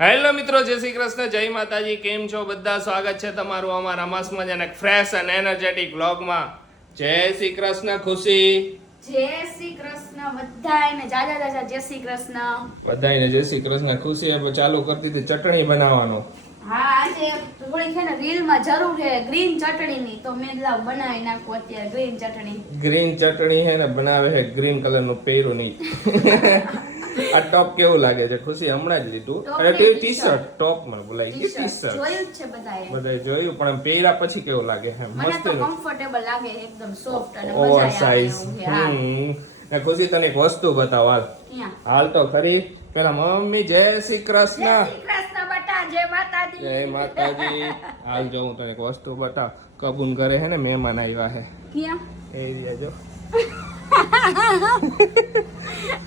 Hello મિત્રો, જય શ્રી કૃષ્ણ, જય માતાજી. કેમ છો બધા? સ્વાગત છે તમારું અમારા મસ્ત મજાના ફ્રેશ અને એનર્જેટિક વ્લોગમાં. જય શ્રી કૃષ્ણ ખુશી. જય શ્રી કૃષ્ણ બધાયને, જાજા જાજા જય શ્રી કૃષ્ણ બધાયને જય શ્રી કૃષ્ણ ખુશી. હવે ચાલુ કરતી હતી ચટણી બનાવવાનો. હા, આજે થોડી છે ને રીલમાં જરૂર છે ગ્રીન ચટણીની, તો મેં લાવ બનાવી નાખું અત્યારે ગ્રીન ચટણી. ગ્રીન ચટણી હે ને બનાવે છે ગ્રીન કલર નું પહેરું નહીં. આ ટોપ કેવું લાગે છે ખુશી? હમણાં જ લીધું. અરે તે ટી-શર્ટ ટોપ માં બોલાય કે ટી-શર્ટ જોયું જ છે બધાએ. બધાય જોયું, પણ પહેર્યા પછી કેવું લાગે છે? મને મસ્ત તો ને કમ્ફર્ટેબલ લાગે, એકદમ સોફ્ટ અને મજા ઓવર આવે સાઇઝ. એવું છે. હા. ને ખુશી તને એક વસ્તુ બતાવ હાલ. ક્યાં? હાલ તો ખરી. પેલા મમ્મી જય શ્રી જય કૃષ્ણ. શ્રી કૃષ્ણ બટા, જય માતાજી. જય માતાજી. હાલ જો હું તને એક વસ્તુ બતાવ. કબૂન કરે હે ને મહેમાન આવ્યા હે. ક્યાં? એ રહ્યા જો.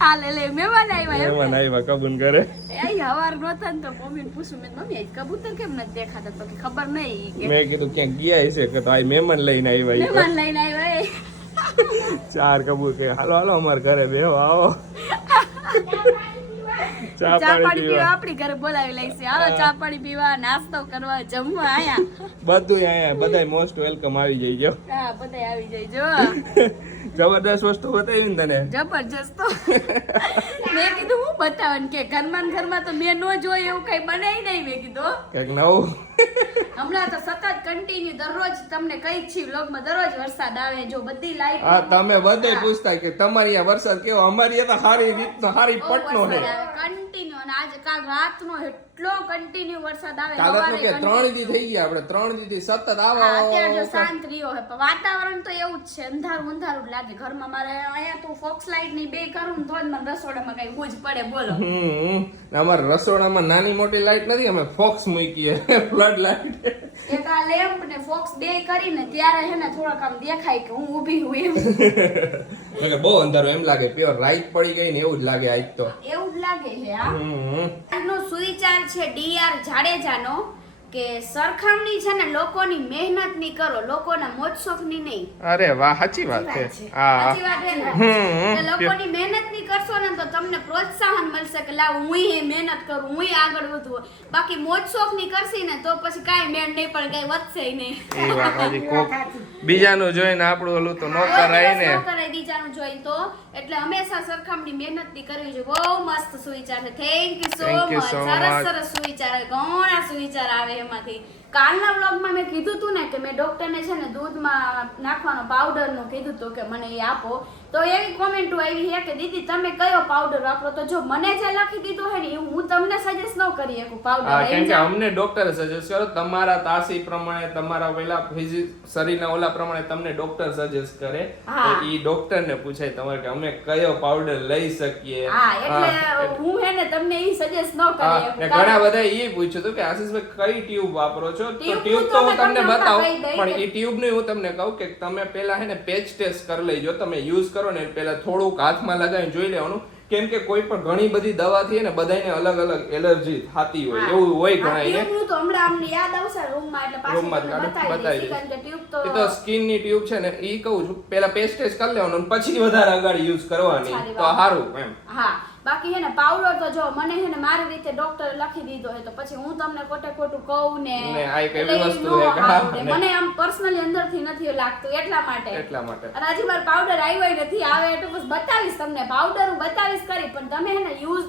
આ લે મહેમાન આવ્યા એમ મહેમાન આવ્યા કબૂન કરે. એ હવાર નહોતા ને તો મમ્મીને પૂછું, મેં મમ્મી આજ કબૂતર કેમ નથી દેખાતા? તો કે ખબર નહીં કે મેં કીધું ક્યાંક ગયા હશે કે તો આ મહેમાન લઈને આવ્યા ઈ તો. મહેમાન લઈને આવ્યા એ. ચાર કબૂલ કે હાલો હાલો અમાર ઘરે બેહો આવો. ચા ચા પાણી પાણી પીવા પીવા આપણી ઘરે બોલાવી લઈશું. હાલો ચા પાણી પીવા, નાસ્તો કરવા, જમવા આયા. બધું અહીંયા બધાય મોસ્ટ વેલકમ આવી જઈજો. હા, બધાય આવી જાય જો. જબરદસ્ત વસ્તુ બતાવી ને તને. જબરજસ્ત. તો મેં કીધું હું બતાવવાનું કે ઘરમાં ને ઘરમાં તો મેં ન જોઈ એવું કઈ બનાવી નહીં. મેં કીધું કઈક નવું. હમણાં તો સતત કન્ટિન્યુ દરરોજ તમને કઈ જ છી વ્લોગમાં દરરોજ વરસાદ આવે. જો બધી લાઈફ હા, તમે બધે પૂછતા કે તમારી આ વરસાદ કેવો? અમારી આ તો સારી રીતનો સારી પટનો છે. કન્ટિન્યુ. અને આજે કાલ રાતનો એટલો કન્ટિન્યુ વરસાદ આવે. કાલે તો કે સવારે 3 દી થઈ ગયા આપણે 3 દી થી સતત આવા. હા, અત્યારે જો શાંત રહ્યો છે, પણ વાતાવરણ તો એવું જ છે, અંધારું અંધારું જ લાગે. ઘરમાં મારે અહીંયા તો ફોક્સ લાઇટ ની બે કરું ને તો જ મને રસોડામાં કઈ ગુજ પડે. બોલો. અમારા રસોડામાં નાની મોટી લાઈટ નથી, અમે ફોક્સ મૂકીએ ફ્લડ લાઈટ. એક આ લેમ્પ ને ફોક્સ બે કરીને ત્યારે હે ને થોડાક આમ દેખાય કે હું ઊભી હું એમ. એટલે બહુ અંધારું એમ લાગે, પ્યોર રાઈટ પડી ગઈ ને એવું જ લાગે આજ તો. એવું જ લાગે છે. હા, આજનો સુવિચાર છે ડીઆર જાડેજાનો કે સરખામણી છે ને લોકોની મહેનત ની કરો, લોકોના મોજશોખ ની નહીં. અરે વાહ, સાચી વાત છે. હા, સાચી વાત છે ને? કે લોકોની મહેનત ની કરશો ને તો તમને પ્રોત્સાહન મળશે કે લાવ હું મહેનત કરું, હું આગળ વધું. બાકી મોજશોખ ની કરશી ને તો પછી કાંઈ મેળ નહીં પડે, કાંઈ વધશે નહીં. એ વાત હજી કોક બીજાનું જોઈને આપણું ઓલું તો ન કરાય ને. ન કરાય બીજાનું જોઈને તો. એટલે હંમેશા સરખામણી મહેનત ની કરવી જોઈએ. બહુ મસ્ત સુવિચાર છે. Thank you Thank you so so much. સરસ much. સરસ સુવિચાર આવે, ઘણા સુવિચાર આવે એમાંથી. કાલના વ્લોગમાં મેં કીધું તું ને કે મેં ડોક્ટરને છે ને દૂધમાં નાખવાનો પાવડર નું કીધું તું કે મને એ આપો. તો એવી કોમેન્ટો આવી છે કે દીદી તમે કયો પાવડર વાપરો? તો જો મને જે લખી દીધું હોય ને હું તમને સજેસ્ટ ન કરી શકું પાવડર. કેમ કે અમને ડોક્ટર સજેસ્ટ કરો, તમારા તાસી પ્રમાણે, તમારા પેલા શરીરના ઓલા પ્રમાણે તમને ડોક્ટર સજેસ્ટ કરે. તો ઈ ડોક્ટર ને પૂછાય તમારે કે અમે કયો પાવડર લઈ શકીએ. હા, એટલે હું હે ને તમને ઈ સજેસ્ટ ન કરી શકું. ઘણા બધા એ પૂછ્યું હતું કે આશીષભાઈ કઈ ટ્યુબ વાપરો છો? તો ટ્યુબ તો હું તમને બતાવું, પણ એ ટ્યુબ નું હું તમને કહું કે તમે પેલા હે ને પેચ ટેસ્ટ કરી લેજો. તમે યુઝ કરો ને પેલા થોડુંક હાથમાં લગાવીને જોઈ લેવાનું. કેમ કે કોઈ પણ ઘણી બધી દવાથી ને બધાને અલગ અલગ એલર્જી થતી હોય, એવું હોય ઘણા ને. ટ્યુબ નું તો હમણાં અમને યાદ આવશે રૂમમાં એટલે પાછું બતાવી દઈશ. કારણ કે ટ્યુબ તો એ તો સ્કિન ની ટ્યુબ છે ને, ઈ કહું છું પેલા પેસ્ટ ટેસ્ટ કરી લેવાનું પછી વધારે આગળ યુઝ કરવાની તો સારું એમ. હા, બાકી હે ને પાવડર તો જો મને હે ને મારી રીતે ડોક્ટરે લખી દીધો હે તો પછી હું તમને ખોટે ખોટું કહું ને આ એક એવી વસ્તુ નો છે કે આવડે. મને આમ પર્સનલી અંદરથી નથી લાગતું એટલા માટે. અને હજી મારો પાવડર આવ્યો નથી, આવે એટલે બસ બતાવીશ તમને. પાવડર હું બતાવીશ કરી, પણ તમે હે ને યુઝ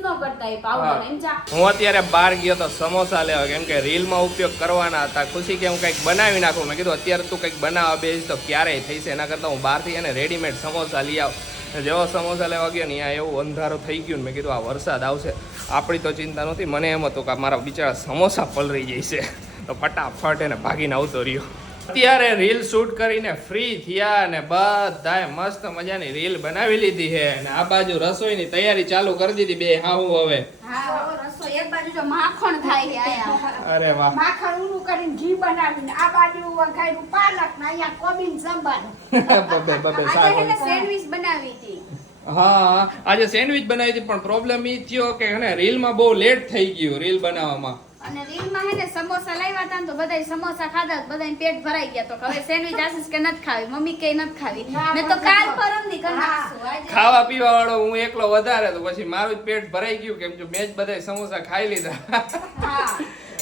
ન કરતા એ પાવડર. સમજા? હું અત્યારે બહાર ગયો તો સમોસા લેવા, કેમ કે રીલ માં ઉપયોગ કરવાના હતા. ખુશી કે હું કઈક બનાવી નાખું. મેં કીધું અત્યારે તું કઈક બનાવવા બેસ તો ક્યારેય થઈ છે, એના કરતા હું બહારથી એને રેડીમેડ સમોસા લઈ આવ. જેવો સમોસા લેવા ગયો ને ત્યાં એવું અંધારો થઈ ગયું ને મેં કીધું આ વરસાદ આવશે, આપણી તો ચિંતા નહોતી. મને એમ હતું કે મારા બિચારા સમોસા પલળી જશે, તો ફટાફટ એને ભાગીને આવતો રહ્યો. અત્યારે રીલ શૂટ કરીને ફ્રી થયા ને બધાએ મસ્ત મજાની રીલ બનાવી લીધી છે અને આ બાજુ રસોઈની તૈયારી ચાલુ કરી દીધી. બે હાહુ હવે રસોઈ એક બાજુ જો માખણ થાય છે આયા. અરે વાહ, માખણ ઊનું કરીને ઘી બનાવીને આ બાજુ વઘાર્યું પાલક ને અહીંયા કોબીન સંભાર. બબે આજે એને સેન્ડવિચ બનાવી હતી. હા, આજે સેન્ડવિચ બનાવી હતી, પણ પ્રોબ્લેમ ઈ થયો કે રીલમાં બહુ લેટ થઈ ગયું રીલ બનાવવામાં. અને રીલમાં હે ને સમોસા લાવ્યા હતા ને તો બધાય સમોસા ખાધા તો બધાને પેટ ભરાઈ ગયા તો હવે સેન્ડવિચ આશીષ કે નથી ખાવી મમ્મી કે નથી ખાવી મેં તો કાલ પરમદી કરી નાખશું આજે ખાવા પીવા વાળો હું એકલો વધારે તો પછી મારું જ પેટ ભરાઈ ગયું કેમ કે મેં જ બધાય સમોસા ખાઈ લીધા હા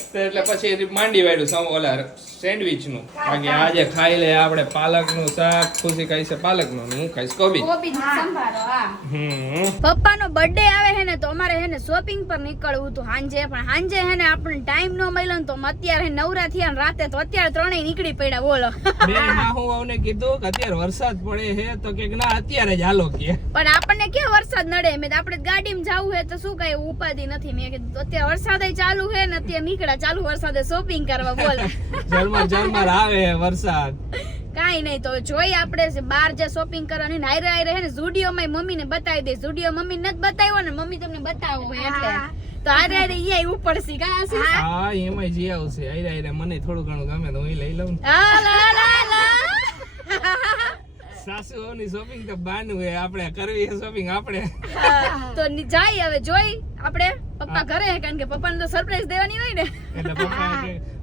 તો એટલે પછી માંડી વાળ્યું ઓલા સેન્ડવિચ નું કારણ કે આજે ખાઈ લે આપણે પાલક નું શાક ખુશી ખાઈ છે પાલક નું હું ખાઈશ કોબી કોબીનો સંભારો હા હમ પપ્પાનો બર્થડે આવે હે ને તો અમારે હે ને શોપિંગ પર નીકળવું હતું હાંજે પણ હાંજે હે ને આપણને ટાઈમ ન મળ્યો ને તો અમે અત્યારે નવરા થયા ને રાતે તો અત્યારે ત્રણેય નીકળી પડ્યા બોલો બે માં હું આવને કીધું કે અત્યારે વરસાદ પડે છે તો કે ના અત્યારે જ હાલો કે પણ આપણને ક્યાં વરસાદ નડે મેં આપણે ગાડીમાં જાવું હે તો શું કઈ ઉપાધિ નથી મેં કીધું અત્યારે વરસાદ ચાલુ હે ને અત્યારે નીકળ્યા ચાલુ વરસાદે શોપિંગ કરવા બોલો ઝરમર આવે વરસાદ કાઈ નહીં તો જોઈ આપણે બહાર જે શોપિંગ કરવાની ને આયરે આયરે હે ને ઝુડિયો માં મમ્મીને બતાવી દે ઝુડિયો મમ્મી નથી બતાવ્યો ને મમ્મી તમને બતાવો એટલે તો આયરે આયરે ઈ ઉપડસી કા આશીષ હા એમાં જી આવશે આયરે આયરે મને થોડું ઘણું ગમે તો હું લઈ લઉં આ લા લા લા સાસુઓની શોપિંગ તો બાનું હે આપણે કરવી છે શોપિંગ આપણે તો જાય હવે જોઈ આપણે પપ્પા ઘરે હે કારણ કે પપ્પાને તો સરપ્રાઈઝ દેવાની હોય ને એટલે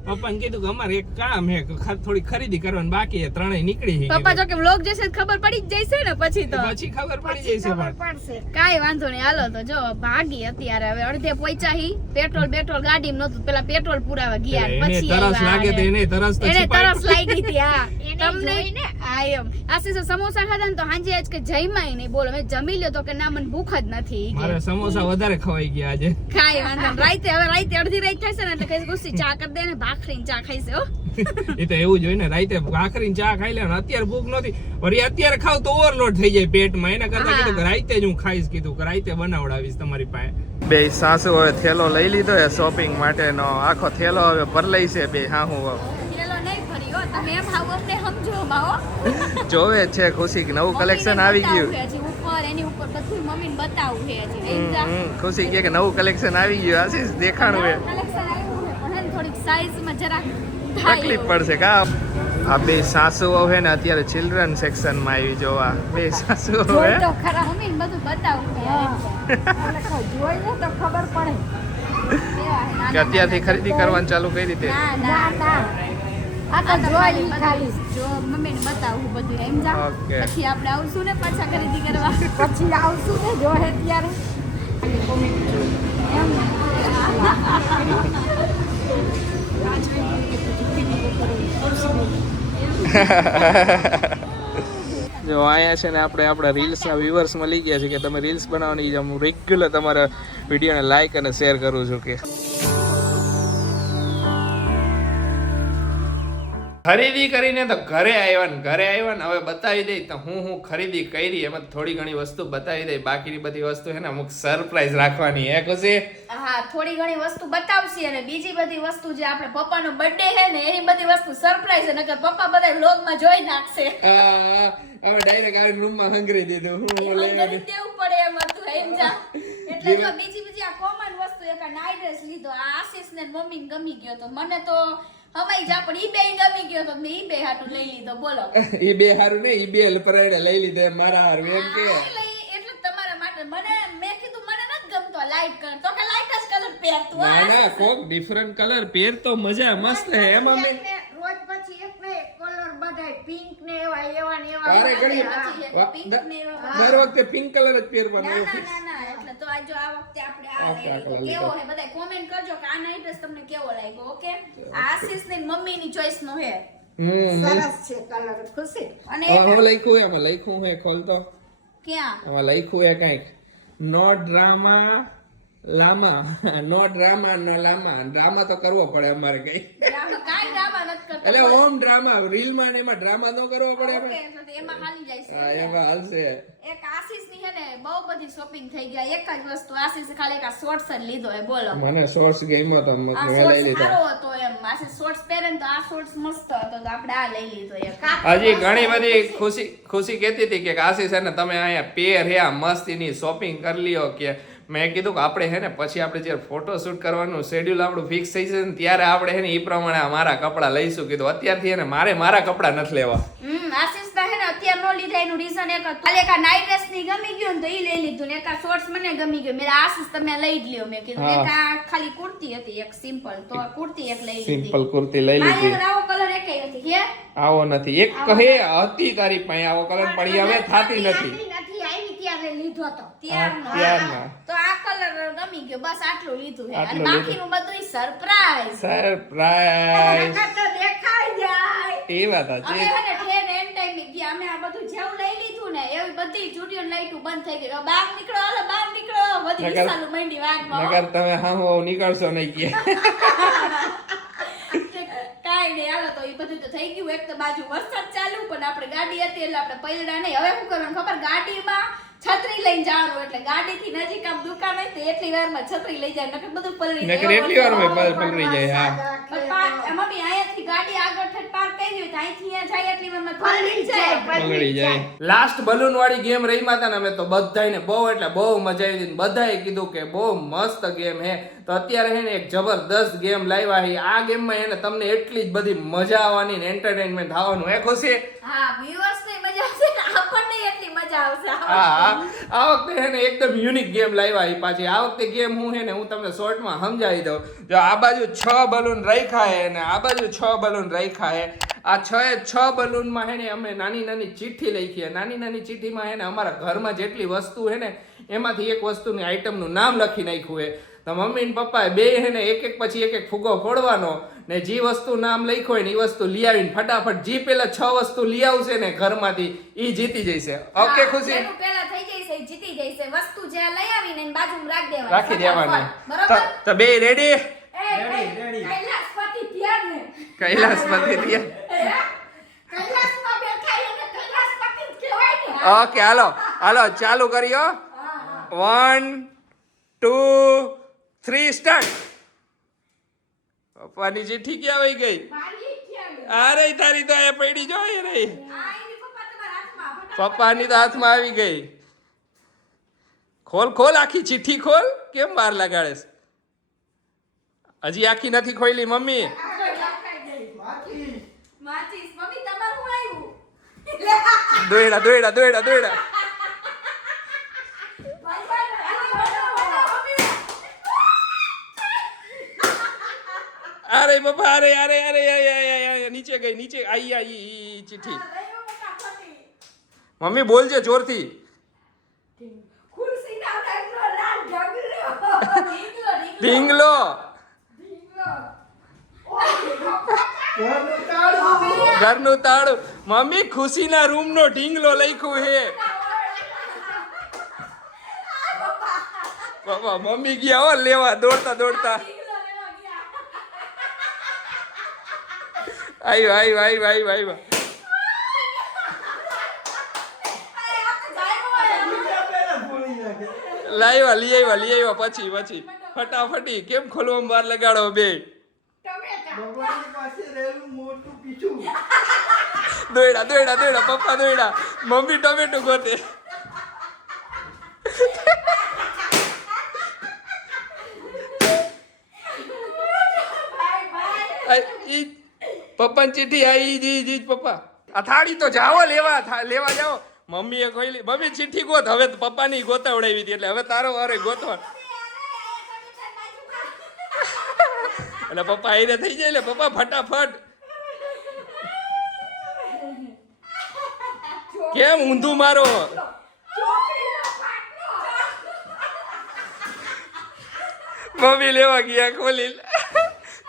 પપ્પાને કીધું કે અમારે એક કામ હે થોડી ખરીદી કરવાની બાકી છે ત્રણેય નીકળી છે પપ્પા જો કે વ્લોગ જોશે તો ખબર પડી જ જશે ને પછી તો પછી ખબર પડી જશે પણ કાઈ વાંધો નહીં હાલો તો જો ભાગી અત્યારે હવે અડધે પહોંચ્યા હી પેટ્રોલ ગાડીમાં નતું પેલા પેટ્રોલ પુરાવા ગયા પછી તરસ લાગે તો એને તરસ તો એને તરસ લાગી હતી હા તમને આ એમ આશીષ સમોસા ખાધા ને તો હાંજે આજ કે જઈમાય નહીં બોલો મેં જમી લ્યો તો કે ના મને ભૂખ જ નથી મારે સમોસા વધારે ખવાઈ ગયા આજે ખાઈ વાંધો રાતે હવે રાતે અડધી રાત થશે ને એટલે કઈ ગુસ્સી ચા કરી દે ને ભાખરી ચા ખાઈશે હો એ તો એવું જ હોય ને રાતે ભાખરી ચા ખાઈ લે અત્યારે ભૂખ નથી વળી અત્યારે ખાવ તો ઓવરલોડ થઈ જાય પેટમાં એના કરતા કીધું કે રાતે જ હું ખાઈશ કીધું કે રાતે બનાવડાવીશ તમારી પાસે બે સાસુ હવે થેલો લઈ લીધો છે શોપિંગ માટેનો આખો થેલો હવે ભરલાઈ છે બે હા હું થેલો નહીં ભરી હો તમે એમ હાવ અમને સમજો માવો જોવે છે ખુશી કે નવું કલેક્શન આવી ગયું ઉપર એની ઉપર બધું મમ્મીને બતાવું છે હજી ખુશી કે નવું કલેક્શન આવી ગયું આશીષ દેખાણું હે કલેક્શન આવ્યું છે પણ એને થોડીક સાઈઝમાં જરાક તકલીફ પડશે કા આ બે સાસુઓ હે ને અત્યારે ચિલ્ડ્રન સેક્શન માં આવી જોવા બે સાસુઓ હે તો ખરા મમ્મીને બધું બતાવું છે જોઈને તો ખબર પડે કે અત્યારથી ખરીદી કરવાનું ચાલુ કરી દીધી ના ના આ તો જોઈ ખાલી જો મમ્મીને બતાવું બધું એમ જા Okay. પછી આપણે આવશું ને પાછા ખરીદી કરવા પછી આવશું ને જો હે ત્યારે એમ જો અહીંયા છે ને આપણે આપણા રીલ્સના વ્યુઅર્સ મળી ગયા છે કે તમે રીલ્સ બનાવવાની હું રેગ્યુલર તમારા વિડીયોને લાઈક અને શેર કરું છું કે ખરીદી કરીને તો ઘરે આવ્યા ને હવે બતાવી દઈ તો હું ખરીદી કરી એમાં થોડી ઘણી વસ્તુ બતાવી દઈ બાકીની બધી વસ્તુ છે ને અમુક સરપ્રાઈઝ રાખવાની હે ખુશી હા થોડી ઘણી વસ્તુ બતાવશી અને બીજી બધી વસ્તુ જે આપણે પપ્પાનો બર્થડે છે ને એની બધી વસ્તુ સરપ્રાઈઝ નકર પપ્પા બધા વ્લોગમાં જોઈ નાખશે હવે ડાયરેક્ટ આવી રૂમમાં હંગરી દીધું હું દેવું પડે એમ હતું એમ જા એટલે જો બીજી આ કોમન વસ્તુ એક નાઈટ ડ્રેસ લીધો આ આશીષ ને મમ્મી ગમી ગયો તો મને તો હમાઈ જા પણ ઈ બે ગમી ગયો તો મેં ઈ બે હાટું લઈ લીધો બોલો ઈ બે હારું ને ઈ બે પરાયડે લઈ લીધે મારા હારું એમ કે એટલે તમારા માટે મને મેં કીધું મને નથી ગમતો લાઈટ કલર તો કે લાઈટ જ કલર પહેરતું ના કોક ડિફરન્ટ કલર પહેર તો મજા મસ્ત હે એમાં મેં રોજ પછી એટલે કલર બધાય પિંક ને એવા ને એવા અરે ઘડી દર વખતે પિંક કલર જ પહેરવાનો ના એટલે તો આ જો આ વખતે આપણે આ લઈ લીધો. કેવો હે બધા કોમેન્ટ કરજો કે આ નાઈટ ડ્રેસ તમને કેવો લાગ્યો ઓકે આશીષ ની મમ્મી ની ચોઈસ નો હે સરસ છે કલર ખુશી અને હું લખ્યું એમાં લખ્યું હે ખોલતો ક્યાં આમાં લખ્યું હે કઈક નો ડ્રામા લામા નો ડ્રામા નો લામા ડ્રામા તો કરવો પડે અમારે કઈ ડ્રામા કાઈ ડ્રામા નથી કરતો એટલે ઓમ ડ્રામા રીલ માં ને એમાં ડ્રામા ન કરવો પડે ઓકે એટલે તો એમાં હાલી જાય છે હા એમાં હાલશે એક આશીષ ની હે ને બહુ બધી શોપિંગ થઈ ગયા એક જ વસ્તુ આશીષ ખાલી એક શોર્ટ્સ જ લીધો હે બોલો મને શોર્ટ્સ ગમ્યો તો આ મેં લઈ શોર્ટ્સ લીધો સારો હતો એમ આશીષ શોર્ટ્સ પહેરે ને તો આ શોર્ટ્સ મસ્ત હતો તો આપણે આ લઈ લીધો એક હજી ઘણી બધી ખુશી કહેતી હતી કે આશીષ છે ને તમે અહીંયા પહેર્યા મસ્તીની શોપિંગ કરી લ્યો કે મેં કીધું કે આપણે હે ને પછી આપણે જ્યારે ફોટો શૂટ કરવાનું શેડ્યુલ આપણું ફિક્સ થઈ જશે ને ત્યારે આપણે હે ને એ પ્રમાણે મારા કપડાં લઈશું કીધું અત્યારથી હે ને મારા કપડાં નથી લેવા આશીષ ના હે ને અત્યારે નો લીધા એનું રીઝન એક હતું કાલે કા નાઈટ ડ્રેસ ની ગમી ગયું ને તો ઈ લઈ લીધું ને એક શોર્ટ્સ મને ગમી ગયું મેં આશીષ તમે લઈ જ લ્યો મેં કીધું એક આ ખાલી કુર્તી હતી એક સિમ્પલ તો કુર્તી એક લઈ લીધી સિમ્પલ કુર્તી લઈ લીધી મારી આવો કલર એકેય નથી કે આવો નથી એક કહે હતી તારી પાસે આવો કલર પડી હવે થાતી નથી નથી આવી ત્યારે લીધો તો ત્યારના તો આ કલર ગમી ગયો બસ આટલું લીધું છે અને આટલું બાકીનું બધું સરપ્રાઈઝ સરપ્રાઈઝ તો દેખાઈ જાય એ વાત અમે છે હે ને ટ્રેન એન્ડ ટાઈમે ગયા અમે આ બધું જેવું લઈ લીધું ને એવી બધી ચૂડીઓ લાઈટો બંધ થઈ ગઈ બહાર નીકળો હાલો બહાર નીકળો બધી નકર- વિશાલું મંડી વાગમાં નકર તમે હા નીકળશો નહીં કે કાઈ નહીં હાલો તો એ બધું તો થઈ ગયું એક તો બાજુ વરસાદ ચાલુ પણ આપણે ગાડી હતી એટલે આપણે પૈડા નહીં હવે શું કરવાનું ખબર ગાડીમાં છત્રી લઈને જવાનું એટલે ગાડીથી નજીક આમ દુકાન હોય તો એટલી વારમાં છત્રી લઈ જાય નકર બધું પલળી જાય નકર એટલી વારમાં પલળી જાય હા એમાં બી અહીંયાથી ગાડી આગળ થઈ પાર કરી હોય તો અહીંથી અહીંયા જાય એટલી વારમાં પલળી જાય પલળી જાય લાસ્ટ બલૂન વાળી ગેમ રહીમાં હતા ને અમે તો બધાયને બહુ એટલે બહુ મજા આવી હતી બધાએ કીધું કે બહુ મસ્ત ગેમ હે તો અત્યારે હે ને એક જબરદસ્ત ગેમ લાવ્યા છે આ ગેમમાં હે ને તમને એટલી જ બધી મજા આવવાની ને એન્ટરટેનમેન્ટ થવાનું હે ખુશી હા વ્યુઅર્સ ને મજા આવશે ને આપણને એટલી મજા આવશે હા આ વખતે હે ને એકદમ યુનિક ગેમ લાવ્યા છે પાછી આ વખતે ગેમ હું હે ને હું તમને શોર્ટમાં સમજાવી દઉં જો આ બાજુ 6 બલૂન રાખ્યા હે અને આ બાજુ 6 બલૂન રાખ્યા હે આ 6 બલૂનમાં હે ને અમે નાની નાની ચિઠ્ઠી લખી છે નાની નાની ચિઠ્ઠીમાં હે ને અમારા ઘરમાં જેટલી વસ્તુ હે ને એમાંથી એક વસ્તુની આઈટમનું નામ લખી નાખ્યું હે તો મમ્મી ને પપ્પાએ બે હે ને એક એક પછી એક એક ફુગ્ગો ફોડવાનો ને જે વસ્તુ નામ લખ્યું હોય ને એ વસ્તુ લઈ આવીને ફટાફટ જે પેલા 6 વસ્તુ લઈ આવશે ને ઘરમાંથી ઈ જીતી જશે ઓકે ખુશી એનું પેલા થઈ જશે જીતી જશે વસ્તુ જે લઈ આવીને એની બાજુમાં રાખી રાખી દેવાની બરોબર તો બે રેડી રેડી કૈલાસપતિ ત્યાર ને કૈલાસપતિ ત્યાં કૈલાસમાં બેઠા એને કૈલાસપતિ જ કહેવાય ને ઓકે હાલો હાલો ચાલુ કરીયો 1 2 3 સ્ટાર્ટ પપ્પાની ચિઠ્ઠી ક્યાં વહી ગઈ મારી ક્યાં અરે તારી તો આ પડી જો એ રહી આ એની પપ્પા તમારા હાથમાં પપ્પાની તો હાથમાં આવી ગઈ ખોલ ખોલ આખી ચિઠ્ઠી ખોલ કેમ વાર લગાડેસ હજી આખી નથી ખોલી મમ્મી માચીસ મમ્મી તમારું આવ્યું દોયડા દોયડા દોયડા દોયડા અરે પપ્પા અરે અરે અરે અરે નીચે ગઈ નીચે આઈ આઈ ચિઠ્ઠી મમ્મી બોલજે જોરથી ખુરશીના રંગનો લાલ ઢગલો ઢીંગલો ઘરનું તાળું મમ્મી ખુશીના રૂમનો ઢીંગલો લખ્યું હે પપ્પા મમ્મી ગયા હો લેવા દોડતા દોડતા આવ્યો આવ્યો આવ્યો આવ્યો આવ્યો લાવ્યા લઈ આવ્યા પછી પછી ફટાફટી કેમ ખોલવામાં વાર લગાડો બે દોયડા દોયડા દોયડા પપ્પા દોયડા મમ્મી ટમેટો ગોતે પપ્પાની ચિઠ્ઠી આવી જી પપ્પા આ થાળી તો જાઓ લેવા લેવા જાઓ મમ્મીએ ખોલી મમ્મી ચિઠ્ઠી ગોત હવે તો પપ્પાની ગોતાવડાવી હતી એટલે હવે તારો વારે ગોતવા એટલે પપ્પા આઈને થઈ જાય એટલે પપ્પા ફટાફટ કેમ ઊંધું મારો મમ્મી લેવા ગયા ખોલી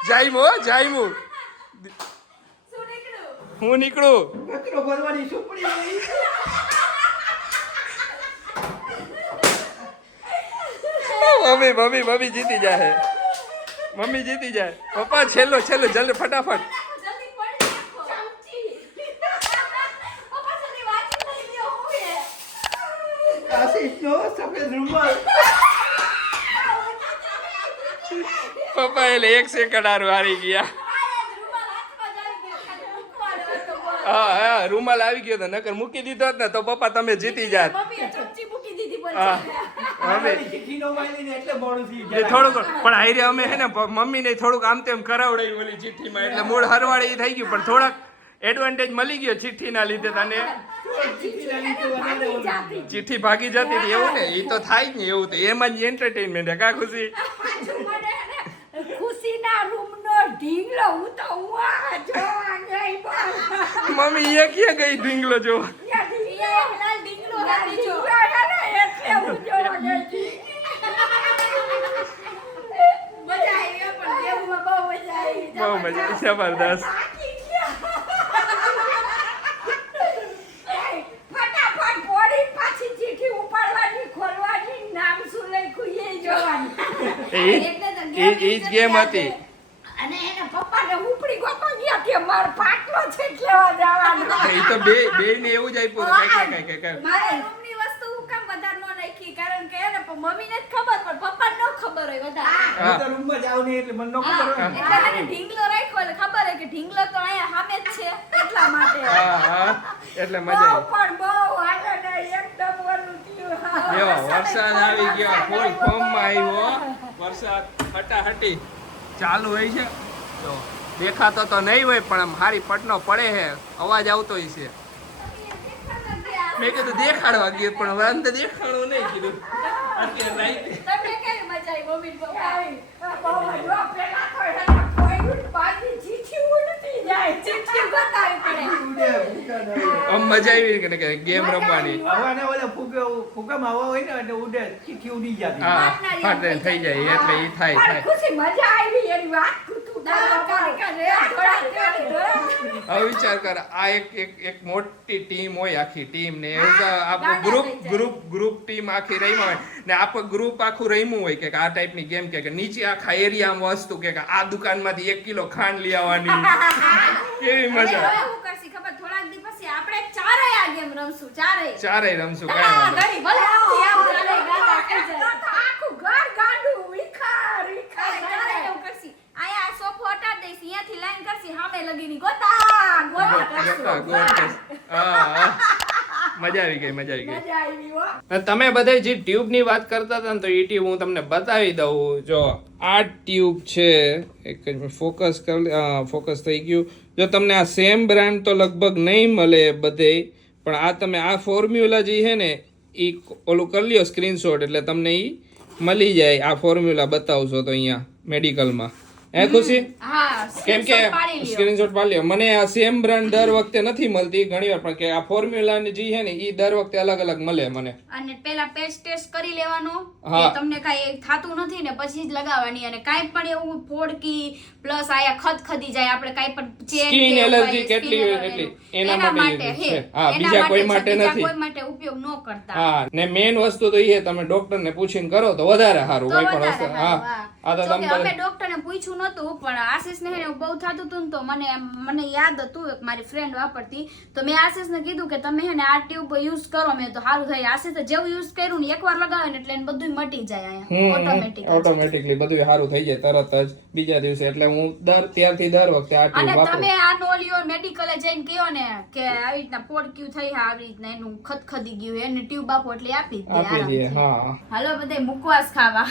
જાયમું હું નીકળું મમ્મી જીતી જાય મમ્મી જીતી જાય પપ્પા છેલ્લો જલ્દી ફટાફટ પપ્પા એટલે 1 સેકન્ડ હારું હારી ગયા હા રૂમાલ આવી ગયો તો નકર મૂકી દીધો ને તો પપ્પા તમે જીતી જાત થોડુંક પણ હારે અમે હે ને મમ્મી ને થોડુંક આમ તેમ કરાવડાવી ઓલી ચિઠ્ઠીમાં એટલે મૂળ હરવાળી થઈ ગયું પણ થોડાક એડવાન્ટેજ મળી ગયો ચિઠ્ઠીના લીધે તને જાતી ચિઠ્ઠી ભાગી જતી હતી એવું ને એ તો થાય જ ને એવું તો એમાં જ એન્ટરટેનમેન્ટ કા ખુશી પાછું મને હે ને ખુશીના રૂમનો ઢીંગલો હું તો ઉવા જોવા ગઈ બોલ મમ્મી એ ક્યાં ગઈ ઢીંગલો જો લાલ ડીંગલો હાથી જો એટલે હું જોવા ગઈ હતી. મજા આવી હો, પણ દેવુંમાં બહુ મજા આવી બહુ મજા આવી, જબરદસ્ત થાકી ગયા. એ, ફટાફટ પોરી પાછી ચીઠી ઉપાડવાની ખોલવાની નામ શું લખ્યું એ જોવાનું એ જ ગેમ હતી અને એના પપ્પાને ઉપડી ગોતો ગયા કે માર પાટલો છે લેવા જવાનો એ તો બે ને એવું જ આપ્યું હતું કઈ મારા રૂમની વસ્તુ હું કામ વધારે ન નાખી કારણ કે એને મમ્મીને જ ખબર પણ પપ્પાને ન ખબર હોય વધારે હા. હું તો રૂમમાં જાઉં નહીં એટલે મને ન ખબર હોય ને. એટલે એને ઢીંગલો રાખ્યો એટલે ખબર હે કે ઢીંગલો તો અહીંયા સામે જ છે એટલા માટે હા એટલે મજા આવી પણ બહુ આગળ એકદમ ઓલું થયું. જો વરસાદ આવી ગયો ફૂલ ફોર્મમાં આવ્યો વરસાદ હટાહટી ચાલુ હોય છે તો દેખાતો તો નહીં હોય પણ આમ હારી પટનો પડે છે અવાજ આવતો હોય છે મેં કીધું દેખાડવા ગયો પણ હવે અંતે દેખાડવું નહીં કીધું અત્યારે રાઈટ તમને કેવી મજા આવી મમ્મી ને પપ્પા બહુ જો પેલા તો એને પોઈન્ટ પાછી ચીઠી ઉડતી જાય ચીઠી બતાવી પડે ઉડે, ફૂંકા ના ઉડે. આમ મજા આવી કે ગેમ રમવાની હવાને ઓલા ફૂંકામાં હવા હોય ને એટલે ઉડે, ચીઠી ઉડી જતી. હા ફાટે થઈ જાય એટલે ઈ થાય પણ થાય ખુશી મજા આવી એની વાત તું હવે વિચાર કર આ એક મોટી ટીમ હોય આખી ટીમ ને આપણું ગ્રુપ ટીમ આખી રમ્યા હોય ને આપણે ગ્રુપ આખું રમ્યું હોય કે આ ટાઈપની ગેમ કે નીચે આખા એરિયામાં વસ્તુ કે આ દુકાનમાંથી 1 કિલો ખાંડ લઈ આવવાની કેવી મજા હવે હું કરશી ખબર થોડાક દી પછી આપણે ચારેય આ ગેમ રમશું ચારેય રમશું કાંઈ વાંધો નહીં. ઘડી ભલે આમથી આમ ચારેય ગાતા થઈ જાય આખું ઘર ગાંડું વિખાર વિખાર ચારેય એવું કરશી આયા સોફો હટાડી દઈશ અહીંયાથી લાઈન કરશી સામે લગીની ગોતા કરશું હા મજા આવી ગઈ મજા આવી હો અને તમે બધા જે ટ્યુબ ની વાત કરતા હતા ને તો એ ટ્યુબ હું તમને બતાવી દઉં જો આ ટ્યુબ છે એક ફોકસ થઈ ગયું જો તમને આ સેમ બ્રાન્ડ તો લગભગ નહીં મળે બધે પણ આ તમે આ ફોર્મ્યુલા જે છે ને એ ઓલું કરી લ્યો સ્ક્રીનશોટ એટલે તમને એ મળી જાય આ ફોર્મ્યુલા બતાવશો તો અહીંયા મેડિકલમાં હે ખુશી હા કેમ કે સ્ક્રીનશોટ પાડી લ્યો મને આ સેમ બ્રાન્ડ દર વખતે નથી મળતી ઘણીવાર પણ કે આ ફોર્મ્યુલા ની જે છે ને એ દર વખતે અલગ અલગ મળે મને અને પેલા પેચ ટેસ્ટ કરી લેવાનો હા. કે તમને કાઈ થાતું નથી ને પછી જ લગાવવાની અને કાઈ પણ એવું ફોડકી પ્લસ આયા ખદી જાય આપણે કાઈ પણ ચેન Skin allergy કેટલી હોય એટલી એના માટે છે. હા, બીજા કોઈ માટે નથી. કોઈ માટે ઉપયોગ ન કરતા હા ને મેઇન વસ્તુ તો એ તમે ડોક્ટર ને પૂછીને કરો તો વધારે સારું તો કોઈ પણ વધારે વસ્તુ હા સારું, આ તો જો કે અમે તમે ડોક્ટરને પૂછ્યું નતું પણ આશીષને હે ને બહુ થતું હતું ને તો મને યાદ હતું એક મારી ફ્રેન્ડ વાપરતી તો મેં આશીષને કીધું કે તમે હે ને આ ટ્યુબ યુઝ કરો મેં તો સારું થાય આશીષે જેવું યુઝ કર્યું ને એકવાર લગાવે ને એટલે એને બધું મટી જાય અહીંયા ઓટોમેટિક ઓટોમેટિકલી બધું સારું થઈ જાય તરત જ બીજા દિવસે એટલે હું ત્યારથી દર વખતે આ અને ટ્યુબ વાપરું તમે આ નોલિયો મેડિકલે જઈને કહો ને કે આવી રીતના પોડક્યું થઈ હા આવી રીતના એનું ખદખદી ગયું એને ટ્યુબ આપો એટલે આપી જ દે આપી દઈએ આરામથી. હા હાલો બધે મુકવાસ ખાવા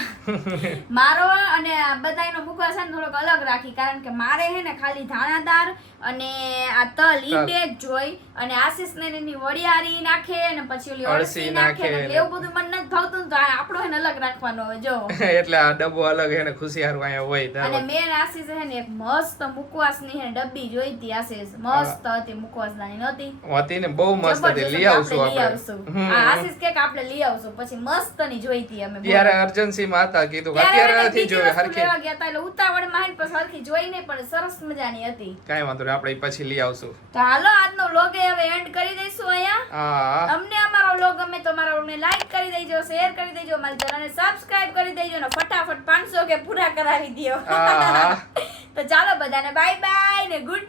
મારો અને બધાયનો મુકવાસ છે ને થોડોક અલગ રાખી કારણ કે મારે હે ને ખાલી ધાણાદાર અને આ તલ ઈ બે જ જોઈ અને આશીષ ને એની વડિયારી નાખે અને પછી ઓલી અળસી અળસી નાખે નાખે એટલે એવું બધું મને નથી ભાવતું ને તો આ આપણો હે ને અલગ રાખવાનો હોય જો એટલે આ ડબ્બો અલગ હે ને ખુશી હારું અહીંયા હોય દર અને વખતે. મેન આશીષ હે ને એક મસ્ત મુકવાસની હે ડબ્બી જોઈતી આશીષ મસ્ત હતી મુકવાસની નહોતી હતી ને બહુ મસ્ત હતી લઈ આવશું આપણે આ આશીષ કે આપણે લઈ આવશું પછી મસ્તની જોઈતી અમે ત્યારે અર્જન્સી માં હતા કીધું કે અત્યારે નથી જોયું હરખી લેવા ગયા હતા એટલે ઉતાવળમાં હે ને પછી હરખી જોઈ નહીં પણ સરસ મજાની હતી કાંઈ વાંધો નહીં આપણે ઈ પછી લઈ આવશું તો હાલો આજનો વ્લોગ હવે એન્ડ કરી દઈશું અહીંયા હા તમને અમારો વ્લોગ ગમે તો અમારા વ્લોગને લાઈક કરી દેજો શેર કરી દેજો અમારી ચેનલને સબસ્ક્રાઇબ કરી દેજો અને ફટાફટ 500 કે પૂરા કરાવી દો હા તો ચાલો બધાને બાય બાય ને ગુડ